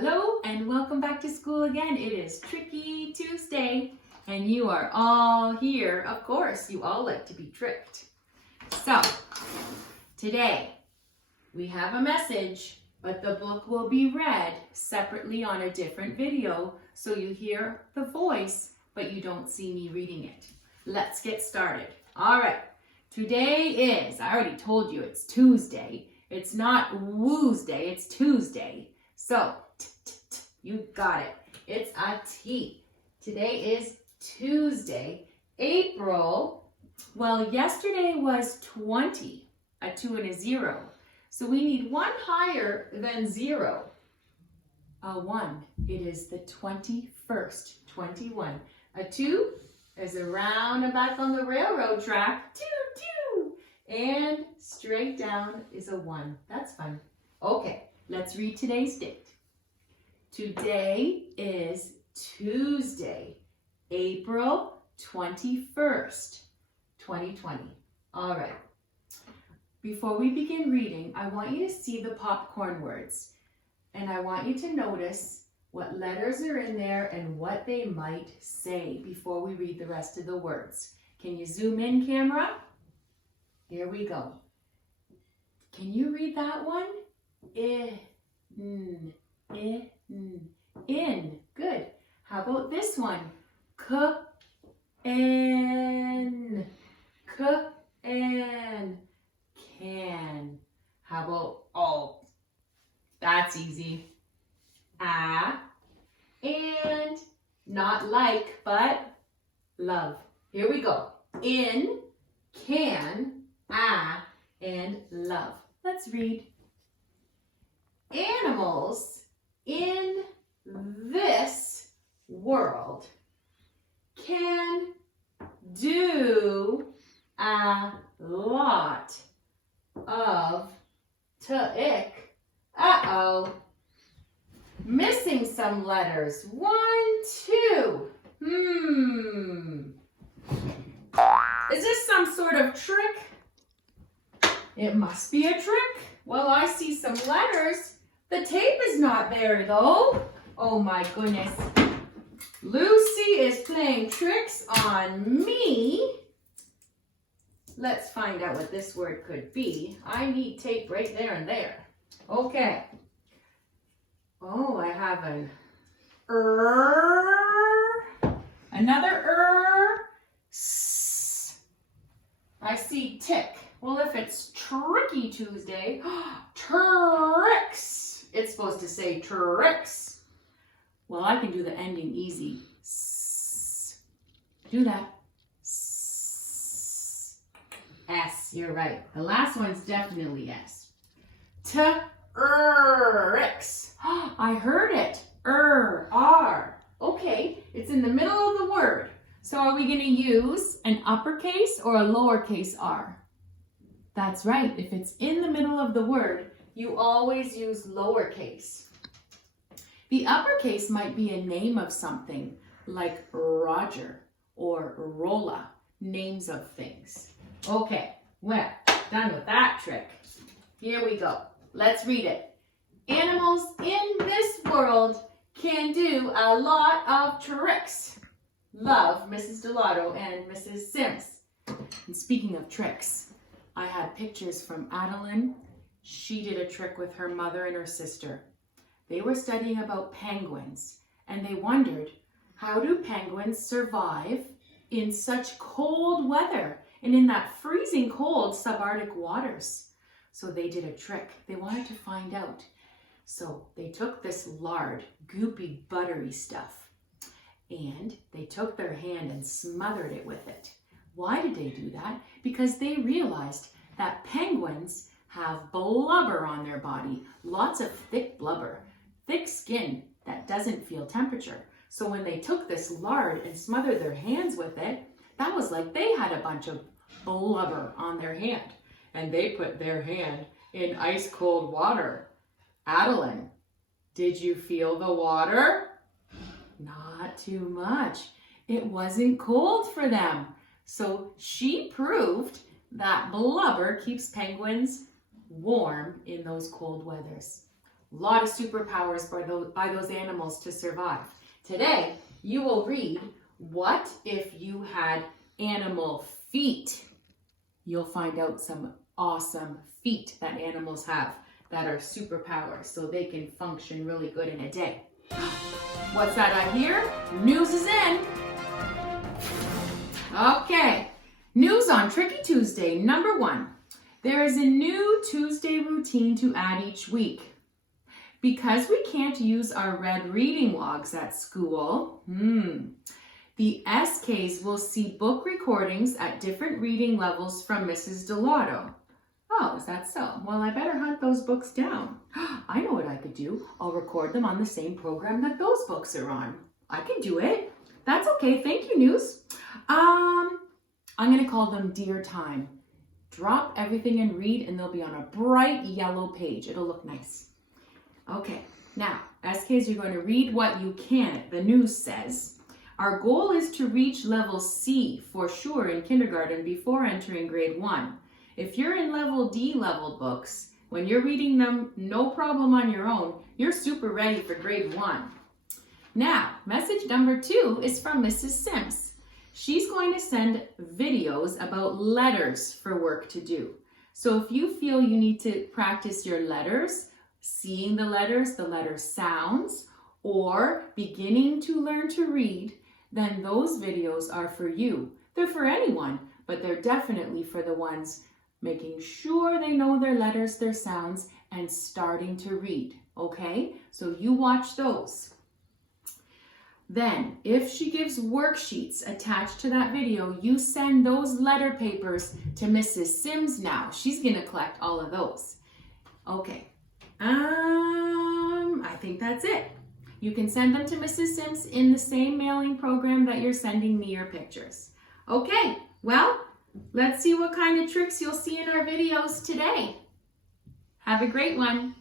Hello and welcome back to school again. It is Tricky Tuesday and you are all here. Of course, you all like to be tricked. So, today we have a message, but the book will be read separately on a different video so you hear the voice, but you don't see me reading it. Let's get started. All right, today is, I already told you it's Tuesday. It's not Woosday, it's Tuesday. So, you got it. It's a T. Today is Tuesday, April. Well, yesterday was 20, a 2 and a 0. So we need one higher than 0. A 1. It is the 21st, 21. A 2 is around and back on the railroad track. 2, 2. And straight down is a 1. That's fun. Okay, let's read today's date. Today is Tuesday, April 21st, 2020. All right. Before we begin reading, I want you to see the popcorn words. And I want you to notice what letters are in there and what they might say before we read the rest of the words. Can you zoom in, camera? Here we go. Can you read that one? In. Good. How about this one? Can. Can. How about, oh, that's easy. And not like, but love. Here we go. In, can, and love. Let's read. Animals in this world can do a lot of ick. Uh-oh. Missing some letters. 1, 2. Is this some sort of trick? It must be a trick. Well, I see some letters. The tape is not there though. Oh my goodness. Lucy is playing tricks on me. Let's find out what this word could be. I need tape right there and there. Okay. Oh, I have an another s. I see tick. Well, if it's Tricky Tuesday, tricks. It's supposed to say tricks. Well, I can do the ending easy. S. Do that. S. S. You're right. The last one's definitely S. Tricks. I heard it. R. Okay, it's in the middle of the word. So are we going to use an uppercase or a lowercase r? That's right. If it's in the middle of the word, you always use lowercase. The uppercase might be a name of something like Roger or Rolla, names of things. Okay, well, done with that trick. Here we go. Let's read it. Animals in this world can do a lot of tricks. Love, Mrs. Delato and Mrs. Sims. And speaking of tricks, I had pictures from Adeline. She did a trick with her mother and her sister. They were studying about penguins, and they wondered, how do penguins survive in such cold weather and in that freezing cold subarctic waters? So they did a trick. They wanted to find out. So they took this lard, goopy, buttery stuff, and they took their hand and smothered it with it. Why did they do that? Because they realized that penguins have blubber on their body, lots of thick blubber, thick skin that doesn't feel temperature. So when they took this lard and smothered their hands with it, that was like they had a bunch of blubber on their hand. And they put their hand in ice cold water. Adeline, did you feel the water? Not too much. It wasn't cold for them. So she proved that blubber keeps penguins warm in those cold weathers. A lot of superpowers by those animals to survive. Today, you will read, what if you had animal feet? You'll find out some awesome feet that animals have that are superpowers so they can function really good in a day. What's that I hear? News is in. Okay, news on Tricky Tuesday. Number 1, there is a new Tuesday routine to add each week. Because we can't use our red reading logs at school, the SKs will see book recordings at different reading levels from Mrs. Delato. Oh, is that so? Well, I better hunt those books down. I know what I could do. I'll record them on the same program that those books are on. I can do it. That's okay. Thank you, News. I'm going to call them Dear Time. Drop everything and read, and they'll be on a bright yellow page. It'll look nice. Okay, now, SKs, you're going to read what you can. The news says, our goal is to reach level C for sure in kindergarten before entering grade 1. If you're in level D level books, when you're reading them no problem on your own, you're super ready for grade 1. Now, message number 2 is from Mrs. Sims. She's going to send videos about letters for work to do. So if you feel you need to practice your letters, seeing the letter sounds, or beginning to learn to read, then those videos are for you. They're for anyone, but they're definitely for the ones making sure they know their letters, their sounds, and starting to read, okay? So you watch those. Then, if she gives worksheets attached to that video, you send those letter papers to Mrs. Sims now. She's gonna collect all of those. Okay. I think that's it. You can send them to Mrs. Sims in the same mailing program that you're sending me your pictures. Okay, well, let's see what kind of tricks you'll see in our videos today. Have a great one.